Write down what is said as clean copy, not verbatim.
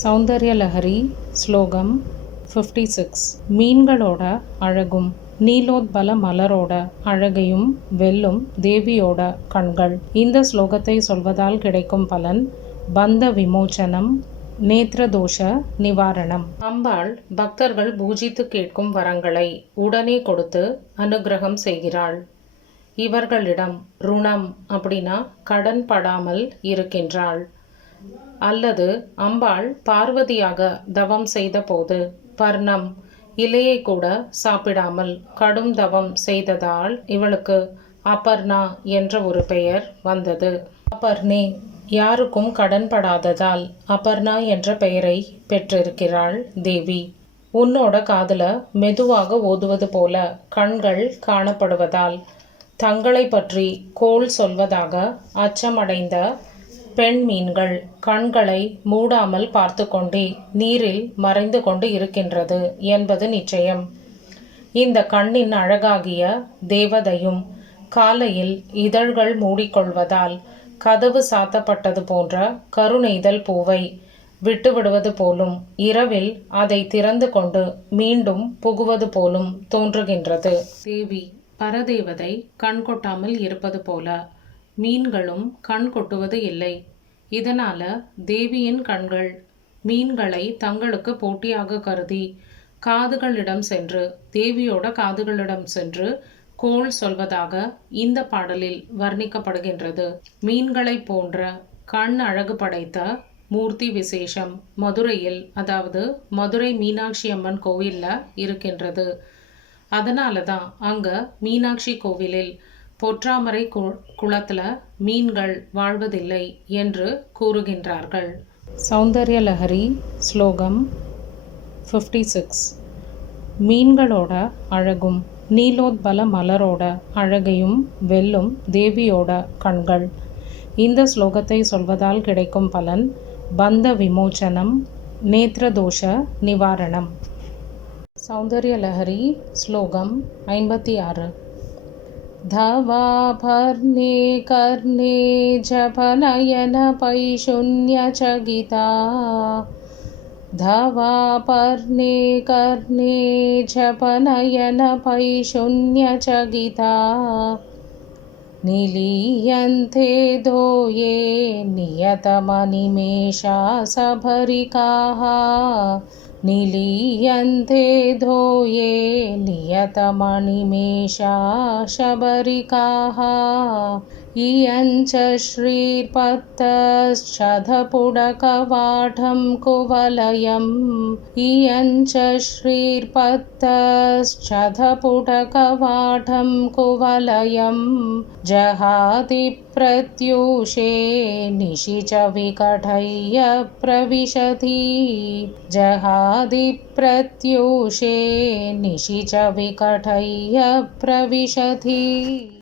சௌந்தர்யலஹரி ஸ்லோகம் 56. மீன்களோட அழகும் நீலோத்பல மலரோட அழகையும் வெல்லும் தேவியோட கண்கள். இந்த ஸ்லோகத்தை சொல்வதால் கிடைக்கும் பலன் பந்த விமோச்சனம், நேத்ரதோஷ நிவாரணம். அம்பாள் பக்தர்கள் பூஜித்து கேட்கும் வரங்களை உடனே கொடுத்து அனுகிரகம் செய்கிறாள். இவர்களிடம் ருணம் அப்படின்னா கடன் படாமல் இருக்கின்றாள். அல்லது அம்பாள் பார்வதியாக தவம் செய்த போது பர்ணம் இலையை கூட சாப்பிடாமல் கடும் தவம் செய்ததால் இவளுக்கு அபர்ணா என்ற ஒரு பெயர் வந்தது. அபர்ணே யாருக்கும் கடன் படாததால் அபர்ணா என்ற பெயரை பெற்றிருக்கிறாள் தேவி. உன்னோட காதுல மெதுவாக ஓதுவது போல கண்கள் காணப்படுவதால் தங்களை பற்றி கோள் சொல்வதாக அச்சமடைந்த பெண் மீன்கள் கண்களை மூடாமல் பார்த்து கொண்டே நீரில் மறைந்து கொண்டு இருக்கின்றது என்பது நிச்சயம். இந்த கண்ணின் அழகாகிய தேவதையும் காலையில் இதழ்கள் மூடிக்கொள்வதால் கதவு சாத்தப்பட்டது போன்ற கருணெய்தல் பூவை விட்டுவிடுவது போலும் இரவில் அதை திறந்து கொண்டு மீண்டும் புகுவது போலும் தோன்றுகின்றது. தேவி பரதேவதை கண் கொட்டாமல் இருப்பது போல மீன்களும் கண் கொட்டுவது இல்லை. இதனால தேவியின் கண்கள் மீன்களை தங்களுக்கு போட்டியாக கருதி காதுகளிடம் சென்று தேவியோட காதுகளிடம் சென்று கோள் சொல்வதாக இந்த பாடலில் வர்ணிக்கப்படுகின்றது. மீன்களை போன்ற கண் அழகு படைத்த மூர்த்தி விசேஷம் மதுரையில், அதாவது மதுரை மீனாட்சி அம்மன் கோவில்ல இருக்கின்றது. அதனால தான் அங்க மீனாட்சி கோவிலில் பொற்றாமரை குளத்துல மீன்கள் வாழ்வதில்லை என்று கூறுகின்றார்கள். சௌந்தர்யலஹரி ஸ்லோகம் 56. மீன்களோட அழகும் நீலோத்பல மலரோட அழகையும் வெல்லும் தேவியோட கண்கள். இந்த ஸ்லோகத்தை சொல்வதால் கிடைக்கும் பலன் பந்த விமோச்சனம், நேத்ரதோஷ நிவாரணம். சௌந்தர்யலஹரி ஸ்லோகம் 56. धवाभर्णे कर्णे जपनयन पैशून्यचगिता, धवापर्णे कर्णे जपनयन पैशून्यचगिता, निलीयन्ते दोये नियतमनिमेषा सबरिकाः, निलीयन्ते धोये नियतमनिमेषा शबरिकाः, इयञ्च श्रीर्पत्तश्चधपुडकवाढं कुवलयम्, इयञ्च श्रीर्पत्तश्चधपुडकवाढं कुवलयं, जहाति प्रत्यूषे निशिच विकटय्य प्रविशति, जहाति प्रत्यूषे निशिच विकटय्य प्रविशति.